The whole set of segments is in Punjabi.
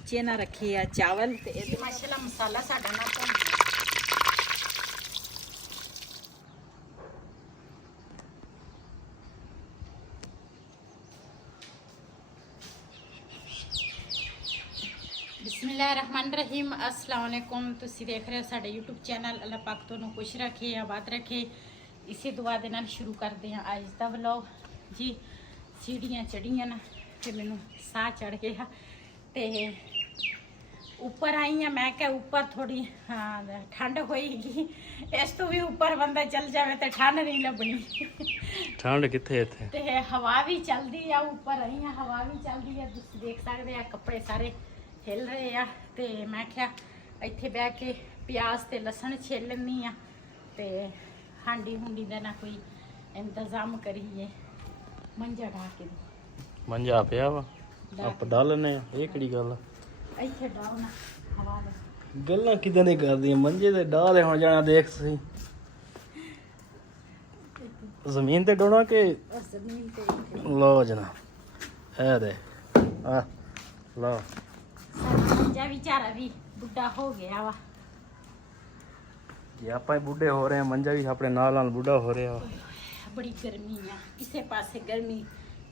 नीचे ना रखे आ चावल ते माशाल्लाह मसाला साडा ना भुन बिस्मिल्लाहिर्रहमानिर्रहीम अस्सलाम वालेकुम। तुसी देख रहे हो साडा यूट्यूब चैनल। अल्लाह पाक तुहानू खुश रखे आबाद रखे। इसी दुआ दे नाल शुरू करते हैं अज दा व्लॉग जी। सीढ़ियां चढ़ियां ना ते मैनू साह चढ़ गया ते ऊपर आई हाँ। मैं क्या ऊपर थोड़ी ठंड होएगी, इस तो भी ऊपर बंदा चल जाए तो ठंड नहीं लभनी। ठंड किथे इत्थे ते हवा भी चलती है। ऊपर आई हाँ, हवा भी चलती है। तुम देख सकते हैं कपड़े सारे हिल रहे हैं। ते मैं क्या इत्थे बह के प्याज ते लसन छील लैनी आ ते हांडी हुंडी दा ना कोई इंतजाम करिए। मंजा ढा के मंजा पिया वा आप डालने ये किहड़ी गल ਇੱਥੇ ਡਾਉ ਨਾ ਹਵਾ ਦੇ ਗੱਲਾਂ ਕਿਦਾਂ ਨਹੀਂ ਕਰਦੀਆਂ ਮੰਜੇ ਤੇ ਡਾਲੇ ਹੁਣ ਜਾਣਾ ਦੇਖ ਸਹੀ ਜ਼ਮੀਨ ਤੇ ਡੋਣਾ ਕਿ ਜ਼ਮੀਨ ਤੇ ਲਓ ਜਨਾ ਇਹ ਦੇ ਆ ਲਓ ਸਾਡਾ ਮੰਜਾ ਵਿਚਾਰਾ ਵੀ ਬੁੱਢਾ ਹੋ ਗਿਆ ਵਾ। ਜੇ ਆਪਾਂ ਹੀ ਬੁੱਢੇ ਹੋ ਰਹੇ ਹਾਂ ਮੰਜਾ ਵੀ ਆਪਣੇ ਨਾਲ ਨਾਲ ਬੁੱਢਾ ਹੋ ਰਿਹਾ ਵਾ। ਬੜੀ ਗਰਮੀ ਆ ਕਿਸੇ ਪਾਸੇ ਗਰਮੀ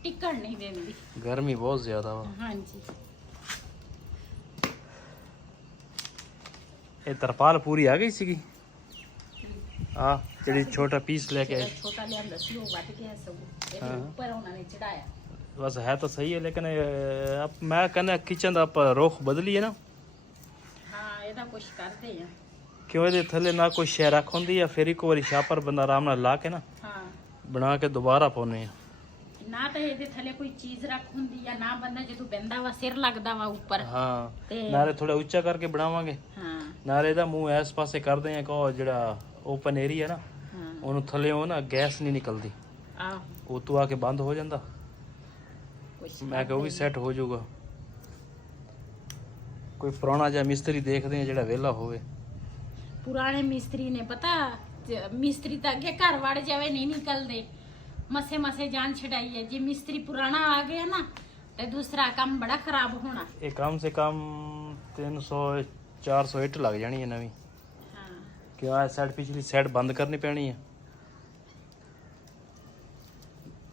ਟਿਕਣ ਨਹੀਂ ਦਿੰਦੀ। ਗਰਮੀ ਬਹੁਤ ਜ਼ਿਆਦਾ ਵਾ। ਹਾਂਜੀ ਇਹ ਤਰਪਾਲ ਪੂਰੀ ਆ ਗਈ ਸੀਗੀ ਆ ਜਿਹੜੀ ਛੋਟਾ ਪੀਸ ਲੈ ਕੇ ਆਏ ਛੋਟਾ ਲਿਆਂਦਾ ਸੀ ਉਹ ਵੱਟ ਗਿਆ ਸਭ ਇਹਦੇ ਉੱਪਰ ਉਹਨਾਂ ਨੇ ਚੜਾਇਆ। ਬਸ ਹੈ ਤਾਂ ਸਹੀ ਹੈ ਲੇਕਿਨ ਮੈਂ ਕਹਿੰਦਾ ਕਿਚਨ ਦਾ ਆਪਾਂ ਰੁੱਖ ਬਦਲੀਏ ਨਾ। ਹਾਂ ਇਹਦਾ ਕੁਛ ਕਰਦੇ ਆ ਕਿਉਂ ਇਹਦੇ ਥੱਲੇ ਨਾ ਕੋਈ ਸ਼ੈ ਰੱਖ ਹੁੰਦੀ ਆ ਫਿਰ ਇੱਕ ਵਾਰੀ ਛਾਪਰ ਬੰਦਾ ਆਰਾਮ ਨਾਲ ਲਾ ਕੇ ਨਾ ਹਾਂ ਬਣਾ ਕੇ ਦੁਬਾਰਾ ਪਾਉਨੇ ਆ। ਨਾ ਤਾਂ ਇਹਦੇ ਥੱਲੇ ਕੋਈ ਚੀਜ਼ ਰੱਖ ਹੁੰਦੀ ਆ ਨਾ ਬੰਦਾ ਜਦੋਂ ਬੈੰਦਾ ਵਾ ਸਿਰ ਲੱਗਦਾ ਵਾ ਉੱਪਰ। ਹਾਂ ਤੇ ਨਾਲੇ ਥੋੜਾ ਉੱਚਾ ਕਰਕੇ ਬਣਾਵਾਂਗੇ। ਹਾਂ ਨਾਲੇ ਦਾ ਮੂੰਹ ਇਸ ਪਾਸੇ ਕਰਦੇ ਆ ਕਿ ਜਿਹੜਾ ਓਪਨ ਏਰੀਆ ਨਾ ਹਾਂ ਉਹਨੂੰ ਥੱਲੇ ਉਹ ਨਾ ਗੈਸ ਨਹੀਂ ਨਿਕਲਦੀ ਆ ਉਹ ਤੋਂ ਆ ਕੇ ਬੰਦ ਹੋ ਜਾਂਦਾ। ਕੁਛ ਮੈਂ ਕਿਹਾ ਉਹ ਵੀ ਸੈੱਟ ਹੋ ਜਾਊਗਾ। ਕੋਈ ਪੁਰਾਣਾ ਜਿਹਾ ਮਿਸਤਰੀ ਦੇਖਦੇ ਆ ਜਿਹੜਾ ਵਿਹਲਾ ਹੋਵੇ। ਪੁਰਾਣੇ ਮਿਸਤਰੀ ਨੇ ਪਤਾ ਮਿਸਤਰੀ ਤਾਂ ਅੱਗੇ ਘਰ ਵੜ ਜਾਵੇ ਨਹੀਂ ਨਿਕਲਦੇ। ਮਸੇ ਮਸੇ ਜਾਨ ਛਡਾਈ ਹੈ। ਜੇ ਮਿਸਤਰੀ ਪੁਰਾਣਾ ਆ ਗਿਆ ਨਾ ਤੇ ਦੂਸਰਾ ਕੰਮ ਬੜਾ ਖਰਾਬ ਹੋਣਾ। ਇਹ ਕਮ ਸੇ ਕਮ 300 400 ਇੱਟ ਲੱਗ ਜਾਣੀ ਹੈ ਨਵੀਂ। ਹਾਂ ਕਿ ਆਹ ਸਾਈਡ ਪਿਛਲੀ ਸਾਈਡ ਬੰਦ ਕਰਨੀ ਪੈਣੀ ਹੈ।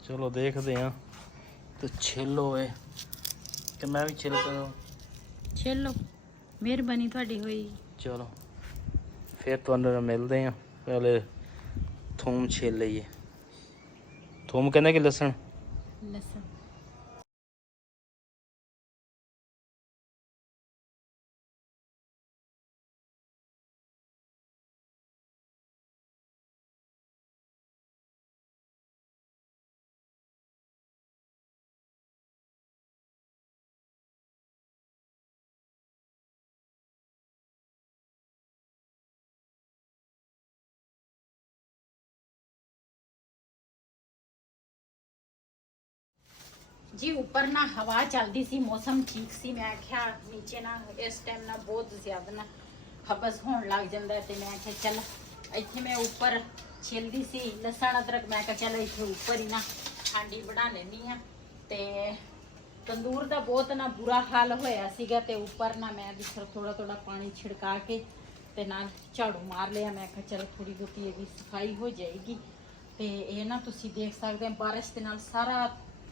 ਚਲੋ ਦੇਖਦੇ ਆ ਤੇ ਛਿੱਲੋ ਏ ਕਿ ਮੈਂ ਵੀ ਛਿੱਲ ਕਰਾਂ। ਚਲੋ ਮਿਹਰਬਾਨੀ ਤੁਹਾਡੀ ਹੋਈ। ਚਲੋ ਫਿਰ ਤੁਹਾਨੂੰ ਮਿਲਦੇ ਆ। ਪਹਿਲੇ ਥੂਮ ਛਿੱਲ ਲਈਏ। ਥੂਮ ਕਹਿੰਦੇ ਕਿ ਲਸਣ ਲਸਣ जी। ऊपर ना हवा चलती सी, मौसम ठीक सी। मैं आख्या नीचे ना इस टाइम ना बहुत ज्यादा ना हबस होने लग जाता है। तो मैं आख्या चल इत्थे मैं ऊपर छिलदी सी लसण अदरक। मैं आख्या चल इत्थे ऊपर ही ना हांडी बना लैनी आ। ते तंदूर का बहुत ना बुरा हाल होया सीगा ते ऊपर ना मैं थोड़ा थोड़ा पानी छिड़का के ते नाल झाड़ू मार लिया। मैं आख्या चल थोड़ी बहुती इसकी सफाई हो जाएगी। ते ये ना तुसी देख सकते हैं बारिश के नाल सारा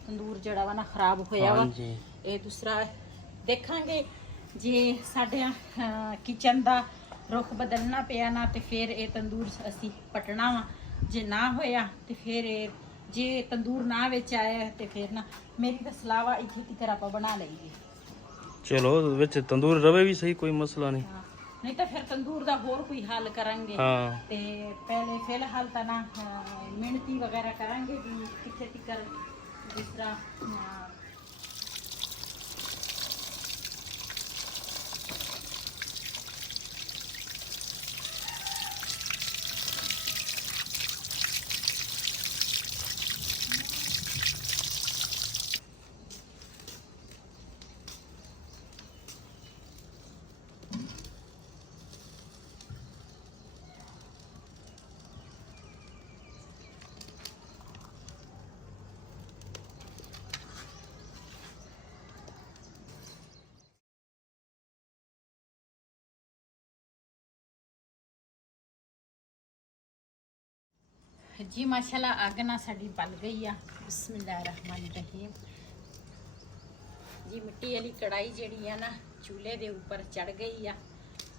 तंदूर जड़ा वा ना खराब होया वा। ये दूसरा देखांगे जे साडे किचन दा रुख बदलना पिया ना ते फिर ये तंदूर असी पटना वा। जे ना होया ते फिर जे तंदूर ना विच आया ते फिर ना मेरी तो सलाह वा इत्थे तिकर आपां बना लईए। चलो विच तंदूर रवे भी सही, कोई मसला नहीं। हाँ, नहीं तो फिर तंदूर दा होर कोई हल करांगे। हाँ ते पहले फिलहाल ता ना मिहनती वगैरह करांगे भी किथे तिकर जिस तरह जी माशाल्लाह अग ना साड़ी बल गई आ। बिस्मिल्लाहिर्रहमानिर्रहीम। जी मिट्टी वाली कढ़ाई जिहड़ी है ना चूल्हे के उपर चढ़ गई आ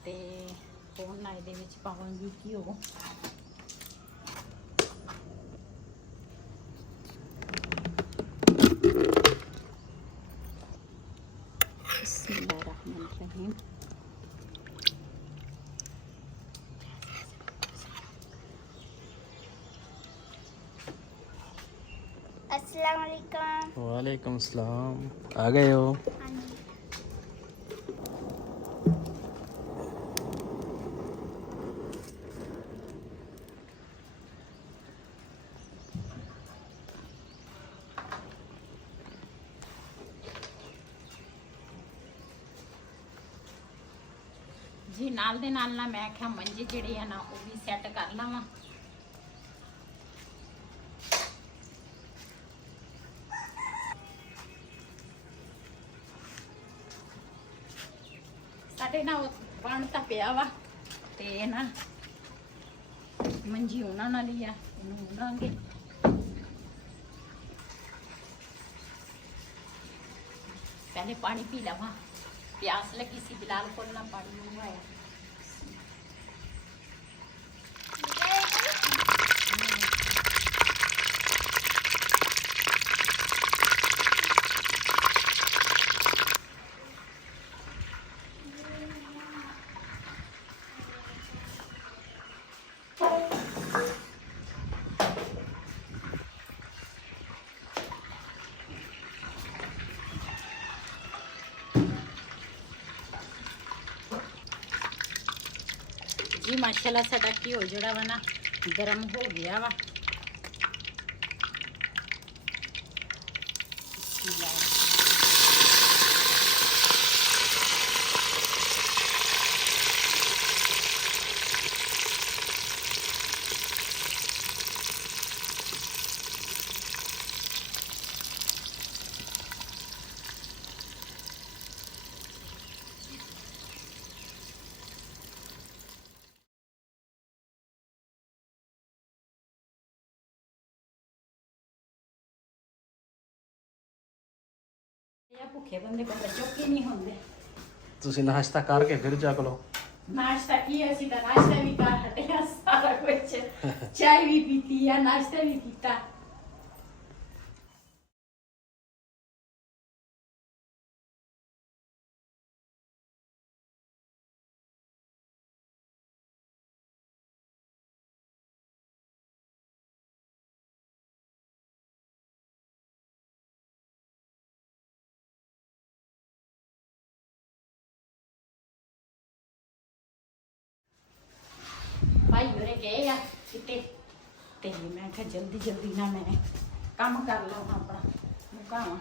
ते हुण ना इहदे विच पावांगी घिओ। बिस्मिल्लाहिर्रहमानिर्रहीम। अस्सलाम वालेकुम। वालेकुम सलाम। आ गए हो? हाँ जी। जी नाल दे नाल ना मैं आख्या मंजे जिहड़े है ना वो भी सैट कर लवां। ਸਾਡੇ ਨਾ ਬਣ ਤਾਂ ਪਿਆ ਵਾ ਤੇ ਨਾ ਮੰਜੀ ਉਹਨਾਂ ਨਾਲ ਹੀ ਆ, ਇਹਨੂੰ ਉਣਾਂਗੇ। पहले पानी पी लवा, प्यास लगी सी। बिलाल को ना पानी मंगवाया। जी माशाल्लाह साडा घिओ जिहड़ा वा ना गरम हो गया वा। ਇਹ ਭੁੱਖੇ ਬੰਦੇ ਕੋਲ ਚੁੱਕ ਹੀ ਨਹੀਂ ਹੁੰਦੇ। ਤੁਸੀਂ ਨਾਸ਼ਤਾ ਕਰਕੇ ਫਿਰ ਚੱਕ ਲਓ। नाश्ता किया सी तो नाश्ता भी कर हटे हैं सारा कुछ। चाय भी पीती है, नाश्ता भी पीता। भाई मेरे गए आ किते ते मैं क्या जल्दी जल्दी ना मैं काम कर लवां अपना मुकावां।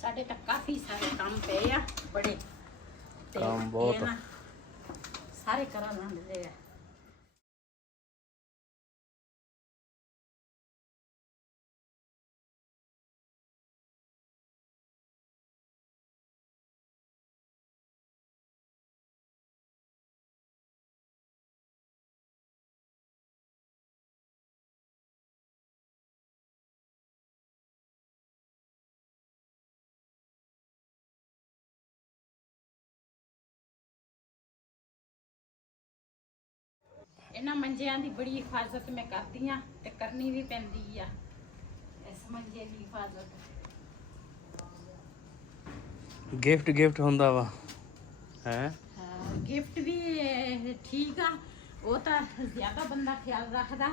साडे तक काफी सारे काम पे आ बड़े ते काम बहुत ये ना सारे करा लैंदे आ। ਇਹਨਾਂ ਮੰਜਿਆਂ ਦੀ ਬੜੀ ਹਿਫਾਜ਼ਤ ਮੈਂ ਕਰਦੀ ਆ ਤੇ ਕਰਨੀ ਵੀ ਪੈਂਦੀ ਆ। ਇਸ ਮੰਜੇ ਦੀ ਹਿਫਾਜ਼ਤ ਗਿਫਟ ਹੁੰਦਾ ਵਾ ਹੈ। ਗਿਫਟ ਵੀ ਠੀਕ ਆ, ਉਹ ਤਾਂ ਜ਼ਿਆਦਾ ਬੰਦਾ ਖਿਆਲ ਰੱਖਦਾ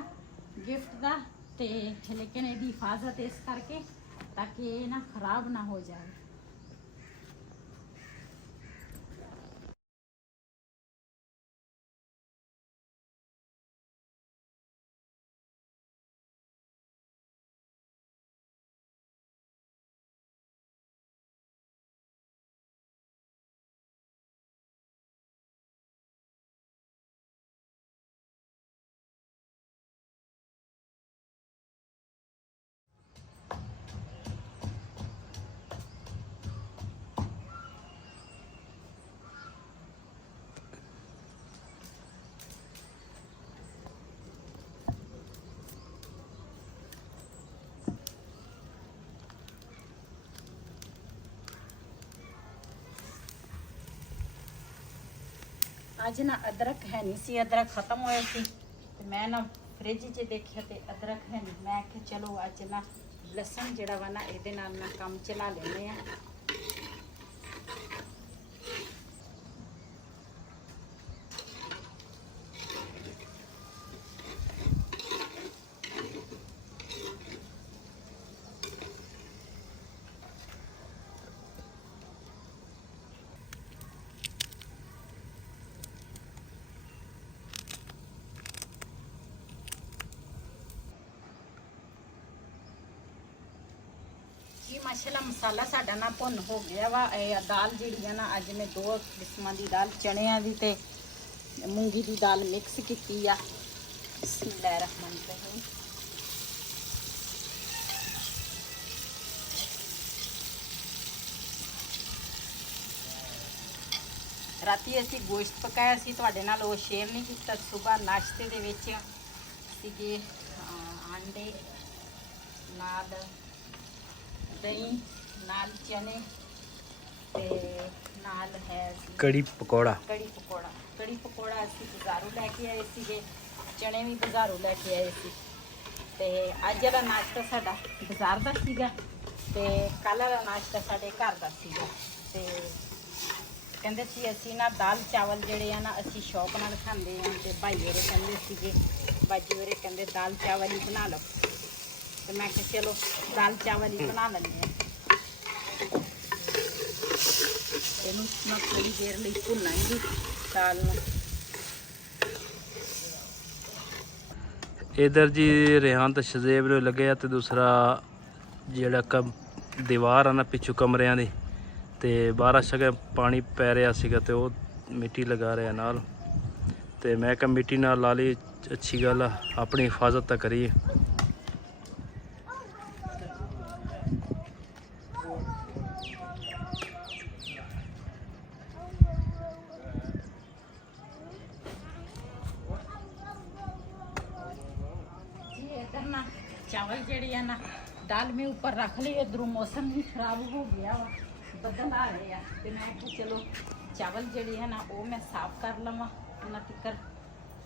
ਗਿਫਟ ਦਾ ਤੇ ਲੇਕਿਨ ਇਹਦੀ ਹਿਫਾਜ਼ਤ ਇਸ ਕਰਕੇ ਤਾਂ ਕਿ ਇਹ ਨਾ ਖਰਾਬ ਨਾ ਹੋ ਜਾਏ। ਅੱਜ ਨਾ ਅਦਰਕ ਹੈ ਨਹੀਂ ਸੀ, ਅਦਰਕ ਖਤਮ ਹੋਇਆ ਸੀ ਤੇ ਮੈਂ ਨਾ ਫ੍ਰਿਜ 'ਚ ਦੇਖਿਆ ਤੇ ਅਦਰਕ ਹੈ ਨਹੀਂ। ਮੈਂ ਕਿਹਾ ਚਲੋ ਅੱਜ ਨਾ ਲਸਣ ਜਿਹੜਾ ਵਾ ਨਾ ਇਹਦੇ ਨਾਲ ਨਾ ਕੰਮ ਚਲਾ ਲੈਂਦੇ ਆ। ਜੀ ਮਾਸ਼ਾਅੱਲਾ ਮਸਾਲਾ ਸਾਡਾ ਨਾ ਭੁੰਨ ਹੋ ਗਿਆ ਵਾ। ਇਹ ਦਾਲ ਜਿਹੜੀ ਆ ਨਾ ਅੱਜ ਮੈਂ 2 ਕਿਸਮਾਂ ਦੀ ਦਾਲ, ਚਣਿਆਂ ਦੀ ਤੇ ਮੂੰਗੀ ਦੀ ਦਾਲ ਮਿਕਸ ਕੀਤੀ ਆ। ਬਿਸਮਿਲ੍ਲਾਹਿਰਰਹਿਮਾਨਿਰਰਹੀਮ। ਰਾਤੀ ਅਸੀਂ ਗੋਸ਼ਤ ਪਕਾਇਆ ਸੀ, ਤੁਹਾਡੇ ਨਾਲ ਉਹ ਸ਼ੇਅਰ ਨਹੀਂ ਕੀਤਾ। ਸਵੇਰ ਨਾਸ਼ਤੇ ਦੇ ਵਿੱਚ ਸੀਗੇ ਆਂਡੇ ਨਾਲ ਦਹੀਂ ਨਾਲ ਚਨੇ ਤੇ ਨਾਲ ਹੈ ਕੜੀ ਪਕੌੜਾ। ਕੜੀ ਪਕੌੜਾ ਅਸੀਂ ਬਾਜ਼ਾਰੋਂ ਲੈ ਕੇ ਆਏ ਸੀਗੇ, ਚਨੇ ਵੀ ਬਾਜ਼ਾਰੋਂ ਲੈ ਕੇ ਆਏ ਸੀ। ਤੇ ਅੱਜ ਦਾ ਨਾਸ਼ਤਾ ਸਾਡਾ ਬਾਜ਼ਾਰ ਦਾ ਸੀਗਾ ਤੇ ਕੱਲ੍ਹ ਦਾ ਨਾਸ਼ਤਾ ਸਾਡੇ ਘਰ ਦਾ ਸੀਗਾ। ਤੇ ਕਹਿੰਦੇ ਸੀ ਅਸੀਂ ਨਾ ਦਾਲ ਚਾਵਲ ਜਿਹੜੇ ਆ ਨਾ ਅਸੀਂ ਸ਼ੌਕ ਨਾਲ ਖਾਂਦੇ ਆ। ਤੇ ਭਾਈ ਹੋਰੇ ਕਹਿੰਦੇ ਸੀਗੇ, ਬਾਜੀ ਹੋਰੇ ਕਹਿੰਦੇ ਦਾਲ ਚਾਵਲ ਹੀ ਬਣਾ ਲਓ। ਤੇ ਮੈਂ ਕਿਹਾ ਚਲੋ ਦਾਲ ਚਾਵਲ ਹੀ ਬਣਾ ਲੈਂਦੇ ਆ। ਇਹਨੂੰ ਮੈਂ ਥੋੜੀ ਦੇਰ ਲਈ ਭੁੰਨਾਂਗੀ ਦਾਲ ਨੂੰ। इधर जी रेहान तो शजेब ਨੂੰ ਲੱਗੇ ਆ ਤੇ ਦੂਸਰਾ ਜਿਹੜਾ ਦੀਵਾਰ ਆ ਨਾ ਪਿੱਛੋਂ ਕਮਰਿਆਂ ਦੀ ਤੇ ਬਾਰਿਸ਼ ਅਗੇ ਪਾਣੀ ਪੈ ਰਿਹਾ ਸੀਗਾ ਤੇ ਉਹ ਮਿੱਟੀ ਲਗਾ ਰਿਹਾ ਨਾਲ। ਤੇ ਮੈਂ ਕਿਹਾ ਮਿੱਟੀ ਨਾਲ ਲਾ ਲਈ, ਅੱਛੀ ਗੱਲ ਆ, ਆਪਣੀ ਹਿਫਾਜ਼ਤ ਤਾਂ ਕਰੀਏ। चावल जड़ी है ना दाल में ऊपर रख ली। इधरों मौसम भी खराब हो गया वा, बदल आ रहे हैं तो मैं कि चलो चावल जड़ी है ना वो मैं साफ कर लवां ना तिकर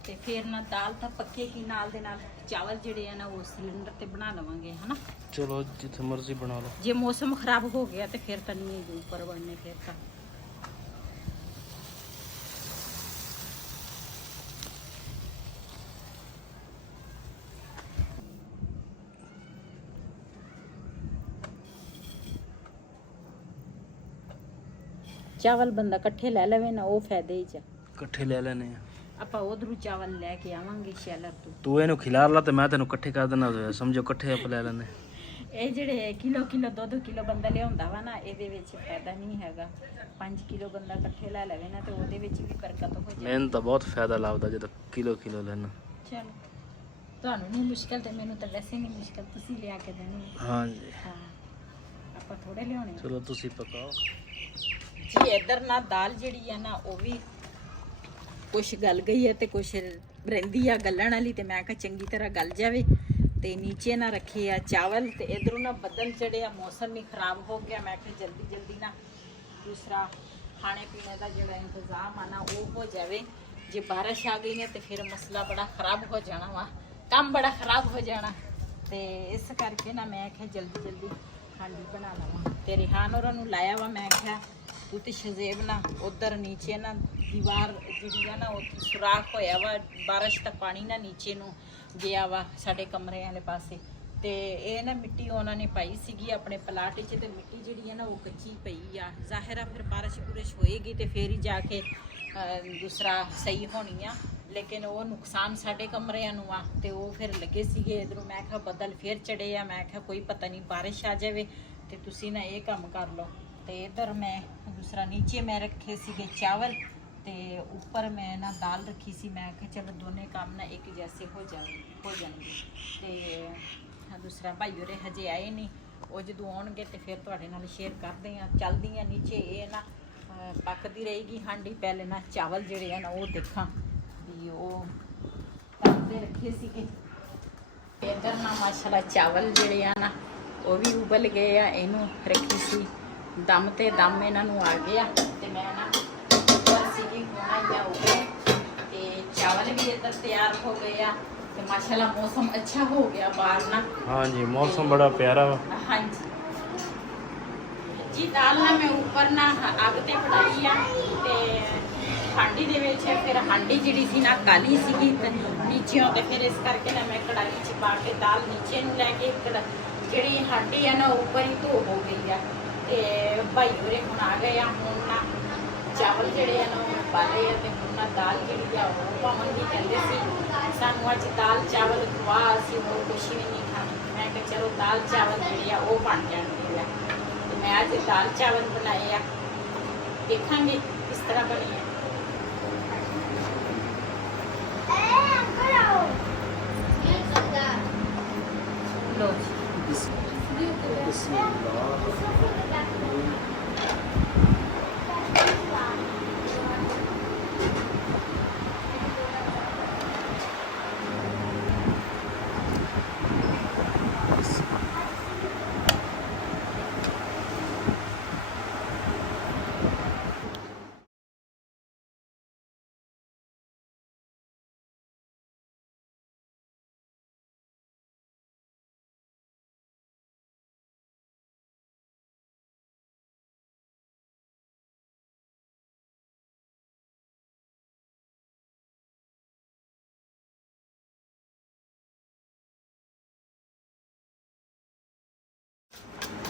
ते फिर ना दाल तो पक्के की नाल दे नाल चावल जड़े है ना वो सिलेंडर ते बना लवांगे है ना। चलो जिथे मर्जी बना लो। जे मौसम खराब हो गया तो फिर तो नहीं ऊपर बनने फिर तो ਚਾਵਲ ਬੰਦਾ ਇਕੱਠੇ ਲੈ ਲਵੇ ਨਾ ਉਹ ਫਾਇਦੇ ਹੀ ਚ। ਇਕੱਠੇ ਲੈ ਲੈਣੇ ਆ ਆਪਾਂ ਉਧਰੋਂ ਚਾਵਲ ਲੈ ਕੇ ਆਵਾਂਗੇ ਸ਼ੈਲਰ ਤੋਂ। ਤੂੰ ਇਹਨੂੰ ਖਿਲਾਰ ਲਾ ਤੇ ਮੈਂ ਤੈਨੂੰ ਇਕੱਠੇ ਕਰ ਦੇਣਾ, ਸਮਝੋ ਇਕੱਠੇ ਆਪ ਲੈ ਲੈਣੇ। ਇਹ ਜਿਹੜੇ ਕਿਲੋ 2-2 ਕਿਲੋ ਬੰਦਾ ਲਿਆਉਂਦਾ ਵਾ ਨਾ ਇਹਦੇ ਵਿੱਚ ਫਾਇਦਾ ਨਹੀਂ ਹੈਗਾ। 5 ਕਿਲੋ ਬੰਦਾ ਇਕੱਠੇ ਲੈ ਲਵੇ ਨਾ ਤੇ ਉਹਦੇ ਵਿੱਚ ਵੀ ਬਰਕਤ ਹੋ ਜਾਏ। ਮੈਨੂੰ ਤਾਂ ਬਹੁਤ ਫਾਇਦਾ ਲੱਗਦਾ ਜਦੋਂ ਕਿਲੋ ਲੈਣਾ। ਚਲੋ ਤੁਹਾਨੂੰ ਨਹੀਂ ਮੁਸ਼ਕਲ ਤੇ ਮੈਨੂੰ ਤਾਂ ਵੈਸੇ ਨਹੀਂ ਮੁਸ਼ਕਲ, ਤੁਸੀਂ ਲਿਆ ਕੇ ਦੇਣੀ। ਹਾਂਜੀ ਹਾਂ ਆਪਾਂ ਥੋੜੇ ਲਿਆਉਣੇ। ਚਲੋ ਤੁਸੀਂ ਪਕਾਓ ਜੀ। ਇੱਧਰ ਨਾ ਦਾਲ ਜਿਹੜੀ ਆ ਨਾ ਉਹ ਵੀ ਕੁਛ ਗਲ ਗਈ ਹੈ ਤੇ ਕੁਛ ਰਹਿੰਦੀ ਆ ਗਲਣ ਵਾਲੀ। ਤੇ ਮੈਂ ਕਿਹਾ ਚੰਗੀ ਤਰ੍ਹਾਂ ਗਲ ਜਾਵੇ ਤੇ ਨੀਚੇ ਨਾ ਰੱਖੇ ਆ ਚਾਵਲ। ਤੇ ਇਧਰੋਂ ਨਾ ਬੱਦਲ ਜਿਹੜੇ ਆ ਮੌਸਮ ਵੀ ਖਰਾਬ ਹੋ ਗਿਆ। ਮੈਂ ਕਿਹਾ ਜਲਦੀ ਨਾ ਦੂਸਰਾ ਖਾਣੇ ਪੀਣੇ ਦਾ ਜਿਹੜਾ ਇੰਤਜ਼ਾਮ ਆ ਨਾ ਉਹ ਹੋ ਜਾਵੇ। ਜੇ ਬਾਰਿਸ਼ ਆ ਗਈ ਨੇ ਤੇ ਫਿਰ ਮਸਲਾ ਬੜਾ ਖਰਾਬ ਹੋ ਜਾਣਾ ਵਾ, ਕੰਮ ਬੜਾ ਖਰਾਬ ਹੋ ਜਾਣਾ। ਤੇ ਇਸ ਕਰਕੇ ਨਾ ਮੈਂ ਕਿਹਾ ਜਲਦੀ ਹਾਂਡੀ ਬਣਾ ਲਵਾਂ। ਤੇ ਰਿਹਾਨ ਹੋਰਾਂ ਨੂੰ ਲਾਇਆ ਵਾ, ਮੈਂ ਕਿਹਾ ਤੂੰ ਤੇ ਸ਼ਜ਼ੇਬ ਨਾ ਉਧਰ ਨੀਚੇ ਨਾ ਦੀਵਾਰ ਜਿਹੜੀ ਆ ਨਾ ਉੱਥੇ ਸੁਰਾਖ ਹੋਇਆ ਵਾ, ਬਾਰਿਸ਼ ਦਾ ਪਾਣੀ ਨਾ ਨੀਚੇ ਨੂੰ ਗਿਆ ਵਾ ਸਾਡੇ ਕਮਰੇ ਵਾਲੇ ਪਾਸੇ। ਤੇ ਇਹ ਨਾ ਮਿੱਟੀ ਉਹਨਾਂ ਨੇ ਪਾਈ ਸੀਗੀ ਆਪਣੇ ਪਲਾਟ 'ਚ ਤੇ ਮਿੱਟੀ ਜਿਹੜੀ ਆ ਨਾ ਉਹ ਕੱਚੀ ਪਈ ਆ। ਜ਼ਾਹਿਰ ਆ ਫਿਰ ਬਾਰਿਸ਼ ਹੋਏਗੀ ਤੇ ਫੇਰ ਹੀ ਜਾ ਕੇ ਦੂਸਰਾ ਸਹੀ ਹੋਣੀ ਆ। ਲੇਕਿਨ ਉਹ ਨੁਕਸਾਨ ਸਾਡੇ ਕਮਰਿਆਂ ਨੂੰ ਆ ਤੇ ਉਹ ਫਿਰ ਲੱਗੇ ਸੀਗੇ ਇਧਰੋਂ। ਮੈਂ ਕਿਹਾ ਬੱਦਲ ਫੇਰ ਚੜੇ ਆ, ਮੈਂ ਕਿਹਾ ਕੋਈ ਪਤਾ ਨਹੀਂ ਬਾਰਿਸ਼ ਆ ਜਾਵੇ ਤੇ ਤੁਸੀਂ ਨਾ ਇਹ ਕੰਮ ਕਰ ਲਓ। ਤੇ ਇਧਰ ਮੈਂ ਦੂਸਰਾ ਨੀਚੇ ਮੈਂ ਰੱਖੇ ਸੀਗੇ ਚਾਵਲ ਤੇ ਉੱਪਰ ਮੈਂ ਨਾ ਦਾਲ ਰੱਖੀ ਸੀ। ਮੈਂ ਕਿਹਾ ਚਲੋ ਦੋਨੇ ਕੰਮ ਨਾ ਇੱਕ ਜੈਸੇ ਹੋ ਜਾਣਗੇ। ਤੇ ਦੂਸਰਾ ਭਾਈ ਹੋਰੇ ਹਜੇ ਆਏ ਨਹੀਂ, ਉਹ ਜਦੋਂ ਆਉਣਗੇ ਤੇ ਫਿਰ ਤੁਹਾਡੇ ਨਾਲ ਸ਼ੇਅਰ ਕਰਦੇ ਆ। ਚੱਲਦੀ ਆ ਨੀਚੇ, ਇਹ ਨਾ ਪੱਕਦੀ ਰਹੇਗੀ ਹਾਂਡੀ। ਪਹਿਲੇ ਨਾ ਚਾਵਲ ਜਿਹੜੇ ਆ ਨਾ ਉਹ ਦੇਖਾਂ ਵੀ ਉਹ ਪੱਕਦੇ ਰੱਖੇ ਸੀਗੇ। ਇੱਧਰ ਨਾ ਮਾਸ਼ਾਅੱਲਾ ਚਾਵਲ ਜਿਹੜੇ ਆ ਨਾ ਉਹ ਵੀ ਉਬਲ ਗਏ ਆ। ਇਹਨੂੰ ਰੱਖੀ ਸੀ ਦਮ ਤੇ ਦਮ ਇਹਨਾਂ ਨੂੰ ਆ ਗਿਆ ਤੇ ਮੈਂ ਨਾ ਉੱਪਰ ਸੀਗੀ ਹੋਣਾ ਜਾਂ ਹੋ ਗਏ ਚਾਵਲ ਵੀ ਇੱਧਰ ਤਿਆਰ ਹੋ ਗਏ ਆ ਤੇ ਮਾਸ਼ਾਅੱਲਾ ਮੌਸਮ ਅੱਛਾ ਹੋ ਗਿਆ ਬਾਹਰ ਨਾ। ਹਾਂਜੀ ਮੌਸਮ ਬੜਾ ਪਿਆਰਾ ਵਾ। ਹਾਂਜੀ ਜੀ, ਦਾਲ ਨਾ ਮੈਂ ਉੱਪਰ ਨਾ ਅੱਗ ਤੇ ਬਣਾਈ ਆ ਤੇ ਹਾਂਡੀ ਦੇ ਵਿੱਚ ਫਿਰ ਹਾਂਡੀ ਜਿਹੜੀ ਸੀ ਨਾ ਕਾਲੀ ਸੀਗੀ ਤੇ ਨੀਚਿਓਂ ਤੇ ਫਿਰ ਇਸ ਕਰਕੇ ਨਾ ਮੈਂ ਕੜਾਈ 'ਚ ਪਾ ਕੇ ਦਾਲ ਨੀਚੇ ਨੂੰ ਲੈ ਕੇ ਜਿਹੜੀ ਹਾਂਡੀ ਆ ਨਾ ਉੱਪਰ ਹੀ ਧੋ ਹੋ ਗਈ ਆ ਤੇ ਭਾਈ ਹੋਰੇ ਹੁਣ ਆ ਗਏ ਆ। ਹੁਣ ਨਾ ਚਾਵਲ ਜਿਹੜੇ ਆ ਨਾ ਉਹ ਪਾਲੇ ਆ ਤੇ ਹੁਣ ਨਾ ਦਾਲ ਜਿਹੜੀ ਆ ਉਹ ਪਾਵਾਂਗੀ। ਕਹਿੰਦੇ ਸੀ ਸਾਨੂੰ ਅੱਜ ਦਾਲ ਚਾਵਲ ਖਵਾ, ਅਸੀਂ ਹੋਰ ਕੁਛ ਵੀ ਨਹੀਂ ਖਾਣਾ। ਮੈਂ ਕਿਹਾ ਚਲੋ ਦਾਲ ਚਾਵਲ ਜਿਹੜੇ ਆ ਉਹ ਬਣ ਜਾਣਗੇ ਆ ਤੇ ਮੈਂ ਅੱਜ ਦਾਲ ਚਾਵਲ ਬਣਾਏ ਆ। ਦੇਖਾਂਗੇ ਕਿਸ ਤਰ੍ਹਾਂ ਬਣੀ ਹੈ। ਲੋ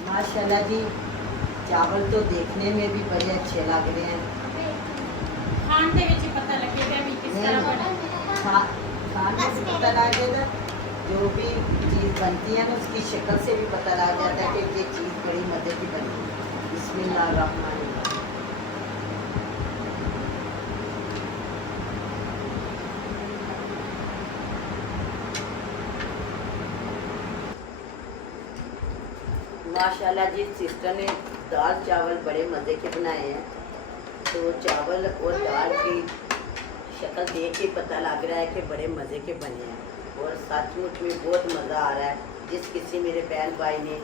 माशाल्लाह जी, चावल तो देखने में भी बड़े अच्छे लग रहे हैं। ਖਾਣ ਦੇ ਵਿੱਚ ਪਤਾ ਲੱਗੇਗਾ ਵੀ ਕਿਸ ਤਰ੍ਹਾਂ ਬਣਾ। खाने से पता लगेगा, जो भी चीज़ बनती है ना उसकी शक्ल से भी पता लग जाता है कि ये चीज़ बड़ी मज़े की बनी है। बिस्मिल्लाहिर्रहमानिर्रहीम। माशाल्लाह जी, सिस्टर ने दाल चावल बड़े मज़े के बनाए हैं। तो चावल और दाल की शक्ल देख के पता लग रहा है कि बड़े मज़े के बने हैं और सचमुच में बहुत मज़ा आ रहा है। जिस किसी मेरे बहन भाई ने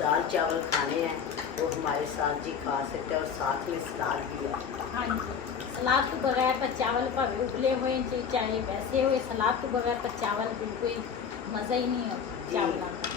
दाल चावल खाने हैं वो हमारे साथ जी खा सकते हैं और साथ में सलाद भी है। ਹਾਂਜੀ, ਸਲਾਦ ਤੋਂ ਬਗੈਰ ਤਾਂ ਚਾਵਲ ਭਾਵੇਂ ਉਬਲੇ ਹੋਏ ਚਾਹੇ ਵੈਸੇ ਹੋਏ, ਸਲਾਦ ਤੋਂ ਬਗੈਰ ਤਾਂ ਚਾਵਲ ਬਿਲਕੁਲ ਮਜ਼ਾ ਹੀ ਨਹੀਂ ਹੈ ਚਾਵਲਾਂ ਦਾ।